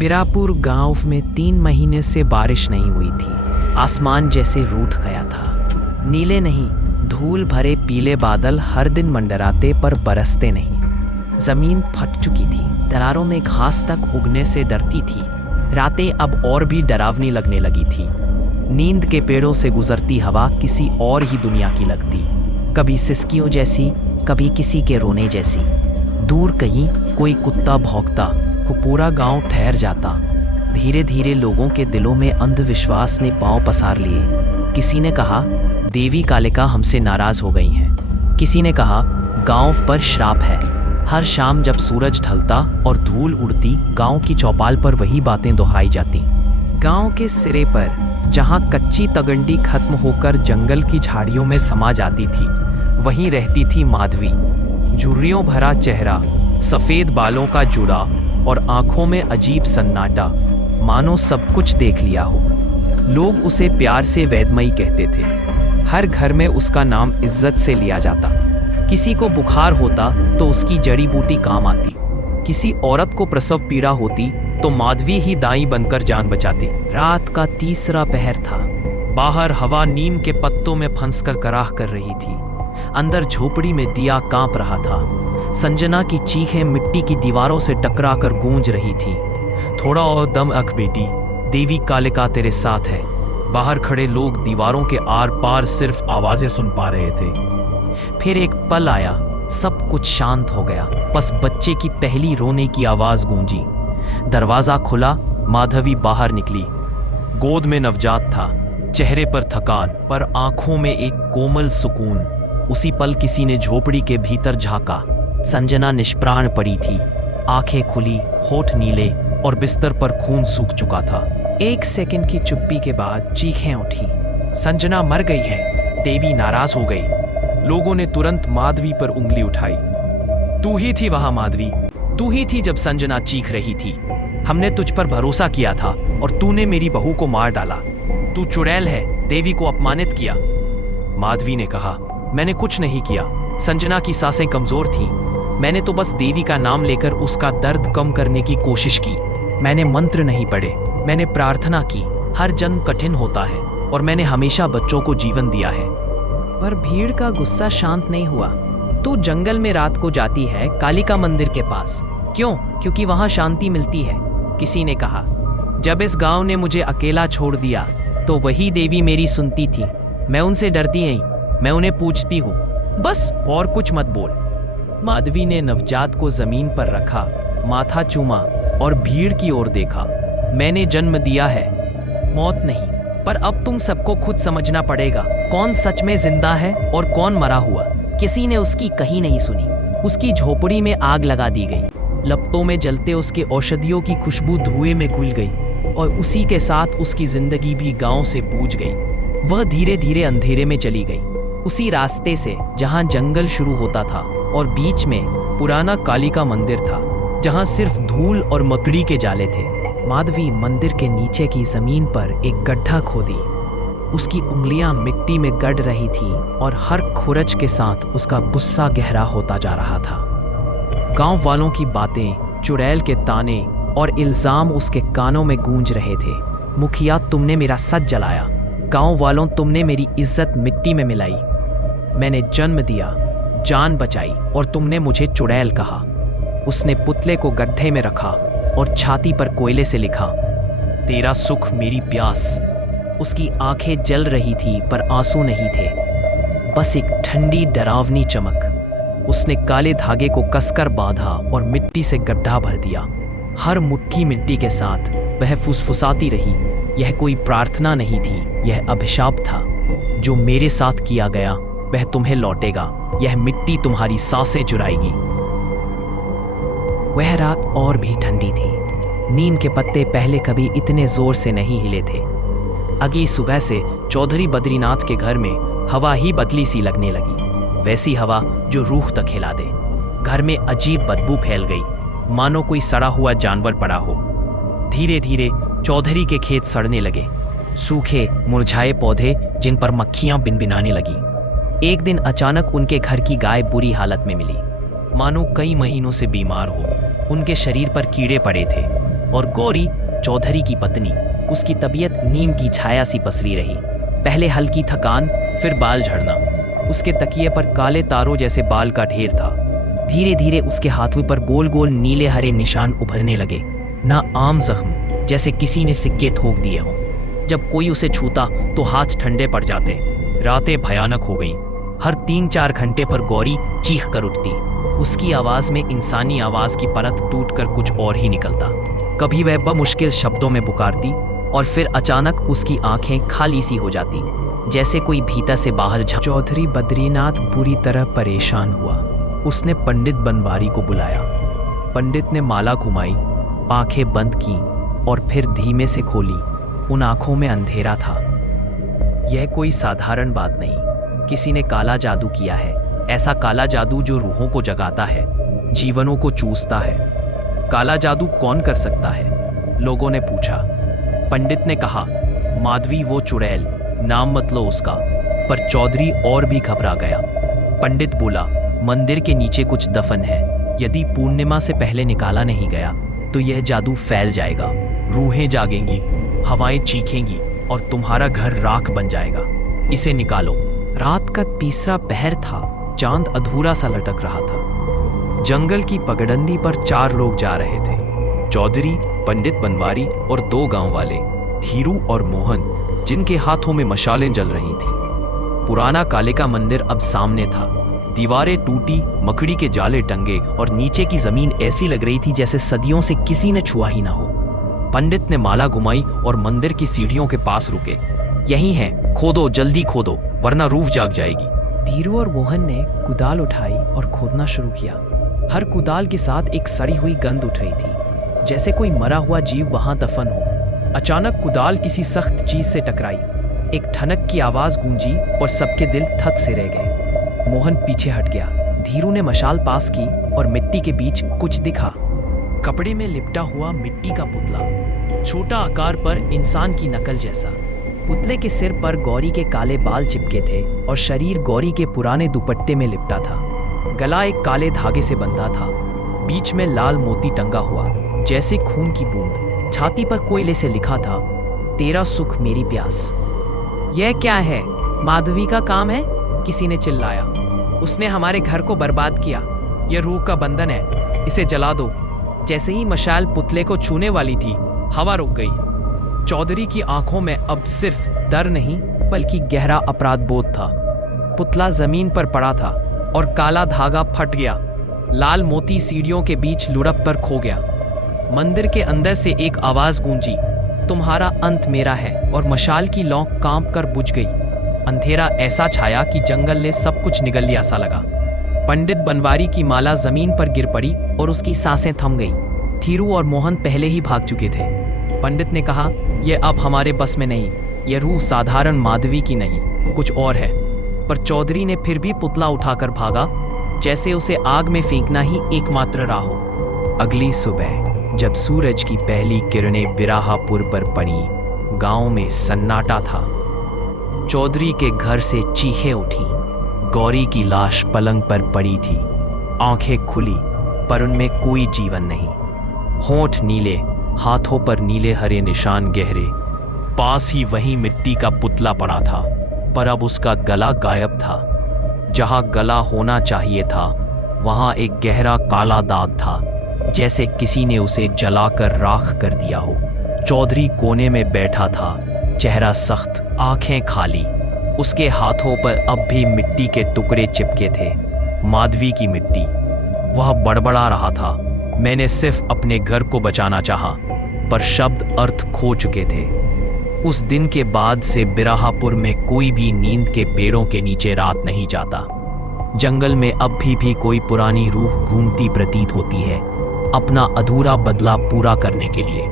बिरापुर गांव में 3 महीने से बारिश नहीं हुई थी। आसमान जैसे रूठ गया था। नीले नहीं, धूल भरे पीले बादल हर दिन मंडराते पर बरसते नहीं। जमीन फट चुकी थी, दरारों में घास तक उगने से डरती थी। रातें अब और भी डरावनी लगने लगी थी। नींद के पेड़ों से गुजरती हवा किसी और ही दुनिया की लगती, कभी सिसकियों जैसी, कभी किसी के रोने जैसी। दूर कहीं कोई कुत्ता भौंकता तो पूरा गांव ठहर जाता। धीरे धीरे लोगों के दिलों में अंधविश्वास ने पांव पसार लिए। किसी ने कहा देवी कालिका हमसे नाराज हो गई हैं। किसी ने कहा गांव पर श्राप है। हर शाम जब सूरज ढलता और धूल उड़ती, गांव की चौपाल पर वही बातें दोहराई जाती। गांव के सिरे पर जहां कच्ची तगंडी खत्म होकर जंगल की झाड़ियों में समा जाती थी, वहीं रहती थी माधवी। झुर्रियों भरा चेहरा, सफेद बालों का जुड़ा और आंखों में अजीब सन्नाटा, मानो सब कुछ देख लिया हो। लोग उसे प्यार से वैद्यमयी कहते थे। हर घर में उसका नाम इज्जत से लिया जाता। किसी को बुखार होता तो उसकी जड़ी बूटी काम आती। किसी औरत को प्रसव पीड़ा होती तो माधवी ही दाई बनकर जान बचाती। रात का 3रा पहर था। बाहर हवा नीम के पत्तों में फंसकर कराह कर रही थी। अंदर झोपड़ी में दिया कांप रहा था। संजना की चीखें मिट्टी की दीवारों से टकराकर गूंज रही थी। थोड़ा और दम रख बेटी, देवी कालिका तेरे साथ है। बाहर खड़े लोग दीवारों के आर पार सिर्फ आवाजें सुन पा रहे थे। फिर एक पल आया, सब कुछ शांत हो गया। बस बच्चे की पहली रोने की आवाज गूंजी। दरवाजा खुला, माधवी बाहर निकली। गोद में नवजात था, चेहरे पर थकान पर आंखों में एक कोमल सुकून। उसी पल किसी ने झोपड़ी के भीतर झांका। संजना निष्प्राण पड़ी थी, आंखें खुली, होठ नीले और बिस्तर पर खून सूख चुका था। 1 सेकंड की चुप्पी के बाद चीखें उठी, संजना मर गई है, देवी नाराज हो गई। लोगों ने तुरंत माधवी पर उंगली उठाई। तू ही थी वहां माधवी, तू ही थी जब संजना चीख रही थी। हमने तुझ पर भरोसा किया था और तूने मेरी बहू को मार डाला। तू चुड़ैल है, देवी को अपमानित किया। माधवी ने कहा मैंने कुछ नहीं किया। संजना की सांसें कमजोर थीं। मैंने तो बस देवी का नाम लेकर उसका दर्द कम करने की कोशिश की। मैंने मंत्र नहीं पढ़े, मैंने प्रार्थना की। हर जन्म कठिन होता है और मैंने हमेशा बच्चों को जीवन दिया है। पर भीड़ का गुस्सा शांत नहीं हुआ। तू जंगल में रात को जाती है, कालिका मंदिर के पास। क्यों? क्योंकि वहां शांति मिलती है, किसी ने कहा। जब इस गांव ने मुझे अकेला छोड़ दिया तो वही देवी मेरी सुनती थी। मैं उनसे डरती नहीं, मैं उन्हें पूजती हूँ। बस और कुछ मत बोल। माधवी ने नवजात को जमीन पर रखा, माथा चूमा और भीड़ की ओर देखा। मैंने जन्म दिया है, मौत नहीं। पर अब तुम सबको खुद समझना पड़ेगा, कौन सच में जिंदा है और कौन मरा हुआ। किसी ने उसकी कहीं नहीं सुनी। उसकी झोपड़ी में आग लगा दी गई। लपटों में जलते उसके औषधियों की खुशबू धुएं में घुल गई और उसी के साथ उसकी जिंदगी भी गांव से पूज गई। वह धीरे धीरे अंधेरे में चली गई, उसी रास्ते से जहां जंगल शुरू होता था और बीच में पुराना कालिका मंदिर था, जहां सिर्फ धूल और मकड़ी के जाले थे। माधवी मंदिर के नीचे की जमीन पर एक गड्ढा खोदी। उसकी उंगलियां मिट्टी में गड़ रही थी और हर खुरच के साथ उसका गुस्सा गहरा होता जा रहा था। गांव वालों की बातें, चुड़ैल के ताने और इल्जाम उसके कानों में गूंज रहे थे। मुखिया, तुमने मेरा सच जलाया। गांव वालों, तुमने मेरी इज्जत मिट्टी में मिलाई। मैंने जन्म दिया, जान बचाई और तुमने मुझे चुड़ैल कहा। उसने पुतले को गड्ढे में रखा और छाती पर कोयले से लिखा, तेरा सुख मेरी प्यास। उसकी आंखें जल रही थी पर आंसू नहीं थे, बस एक ठंडी डरावनी चमक। उसने काले धागे को कसकर बांधा और मिट्टी से गड्ढा भर दिया। हर मुट्ठी मिट्टी के साथ वह फुसफुसाती रही, यह कोई प्रार्थना नहीं थी, यह अभिशाप था। जो मेरे साथ किया गया वह तुम्हें लौटेगा। यह मिट्टी तुम्हारी सांसें चुराएगी। वह रात और भी ठंडी थी। नीम के पत्ते पहले कभी इतने जोर से नहीं हिले थे। अगली सुबह से चौधरी बद्रीनाथ के घर में हवा ही बदली सी लगने लगी, वैसी हवा जो रूह तक हिला दे। घर में अजीब बदबू फैल गई, मानो कोई सड़ा हुआ जानवर पड़ा हो। धीरे धीरे चौधरी के खेत सड़ने लगे, सूखे मुरझाए पौधे जिन पर मक्खियां बिनबिनाने लगी। एक दिन अचानक उनके घर की गाय बुरी हालत में मिली, मानो कई महीनों से बीमार हो। उनके शरीर पर कीड़े पड़े थे, और गौरी, चौधरी की पत्नी, उसकी तबीयत नीम की छाया सी पसरी रही। पहले हल्की थकान, फिर बाल झड़ना। उसके तकिए पर काले तारों जैसे बाल का ढेर था। धीरे धीरे उसके हाथों पर गोल गोल नीले हरे निशान उभरने लगे, ना आम जख्म, जैसे किसी ने सिक्के ठोक दिए हों। जब कोई उसे छूता तो हाथ ठंडे पड़ जाते। रातें भयानक हो गईं। हर 3-4 घंटे पर गौरी चीख कर उठती। उसकी आवाज में इंसानी आवाज की परत टूटकर कुछ और ही निकलता। कभी वह बमुश्किल शब्दों में पुकारती और फिर अचानक उसकी आंखें खाली सी हो जाती, जैसे कोई भीतर से बाहर झांक। चौधरी बद्रीनाथ बुरी तरह परेशान हुआ। उसने पंडित बनवारी को बुलाया। पंडित ने माला घुमाई, आंखें बंद की और फिर धीमे से खोली। उन आंखों में अंधेरा था। यह कोई साधारण बात नहीं, किसी ने काला जादू किया है। ऐसा काला जादू जो रूहों को जगाता है, जीवनों को चूसता है। काला जादू कौन कर सकता है? लोगों ने पूछा। पंडित ने कहा, माधवी वो चुड़ैल, नाम मत लो उसका। पर चौधरी और भी घबरा गया। पंडित बोला, मंदिर के नीचे कुछ दफन है। यदि पूर्णिमा से पहले निकाला नहीं गया तो यह जादू फैल जाएगा। रूहें जागेंगी, हवाएं चीखेंगी और तुम्हारा घर राख बन जाएगा। इसे निकालो। रात का तीसरा पहर था। चांद अधूरा सा लटक रहा था। जंगल की पगडंडी पर 4 लोग जा रहे थे। चौधरी, पंडित बनवारी और 2 गांव वाले, धीरू और मोहन, जिनके हाथों में मशालें जल रही थी। पुराना कालिका मंदिर अब सामने था। दीवारें टूटी, मकड़ी के जाले टंगे और नीचे की जमीन ऐसी लग रही थी जैसे सदियों से किसी ने छुआ ही ना हो। पंडित ने माला घुमाई और मंदिर की सीढ़ियों के पास रुके। यही है, खोदो, जल्दी खोदो, वरना रूह जाग जाएगी। धीरू और मोहन ने कुदाल उठाई और खोदना शुरू किया। हर कुदाल के साथ एक सड़ी हुई गंध उठ रही थी, जैसे कोई मरा हुआ जीव वहां दफन हो। अचानक कुदाल किसी सख्त चीज से टकराई। एक ठनक की आवाज गूंजी और सबके दिल थत से रह गए। मोहन पीछे हट गया। धीरू ने मशाल पास की और मिट्टी के बीच कुछ दिखा। कपड़े में लिपटा हुआ मिट्टी का पुतला, छोटा आकार पर इंसान की नकल जैसा। पुतले के सिर पर गौरी के काले बाल चिपके थे और शरीर गौरी के पुराने दुपट्टे में लिपटा था। गला एक काले धागे से बंधा था। बीच में लाल मोती टंगा हुआ, जैसे खून की बूंद। छाती पर कोयले से लिखा था, तेरा सुख मेरी प्यास। यह क्या है? माधवी का काम है? किसी ने चिल्लाया। उसने हमारे घर को बर्बाद किया। यह रूह का बंधन है, इसे जला दो। जैसे ही मशाल पुतले को छूने वाली थी, हवा रुक गई। चौधरी की आंखों में अब सिर्फ डर नहीं बल्कि गहरा अपराध बोध था। पुतला जमीन पर पड़ा था और काला धागा फट गया। लाल मोती सीढ़ियों के बीच लुढ़क कर खो गया। मंदिर के अंदर से एक आवाज गूंजी, तुम्हारा अंत मेरा है। और मशाल की लौ कांप कर बुझ गई। अंधेरा ऐसा छाया कि जंगल ने सब कुछ निगल लिया सा लगा। पंडित बनवारी की माला जमीन पर गिर पड़ी और उसकी सांसें थम गईं। धीरू और मोहन पहले ही भाग चुके थे। पंडित ने कहा, यह अब हमारे बस में नहीं। यह रूह साधारण माधवी की नहीं, कुछ और है। पर चौधरी ने फिर भी पुतला उठाकर भागा, जैसे उसे आग में फेंकना ही एकमात्र राह हो। अगली सुबह जब सूरज की पहली किरणें बिराहापुर पर पड़ी, गांव में सन्नाटा था। चौधरी के घर से चीखें उठी। गौरी की लाश पलंग पर पड़ी थी, आंखें खुली पर उनमें कोई जीवन नहीं। होंठ नीले, हाथों पर नीले हरे निशान गहरे। पास ही वही मिट्टी का पुतला पड़ा था, पर अब उसका गला गायब था। जहां गला होना चाहिए था, वहां एक गहरा काला दाग था, जैसे किसी ने उसे जलाकर राख कर दिया हो। चौधरी कोने में बैठा था, चेहरा सख्त, आंखें खाली। उसके हाथों पर अब भी मिट्टी के टुकड़े चिपके थे, माधवी की मिट्टी। वह बड़बड़ा रहा था, मैंने सिर्फ अपने घर को बचाना चाहा, पर शब्द अर्थ खो चुके थे। उस दिन के बाद से बिराहापुर में कोई भी नींद के पेड़ों के नीचे रात नहीं जाता। जंगल में अब भी कोई पुरानी रूह घूमती प्रतीत होती है, अपना अधूरा बदला पूरा करने के लिए।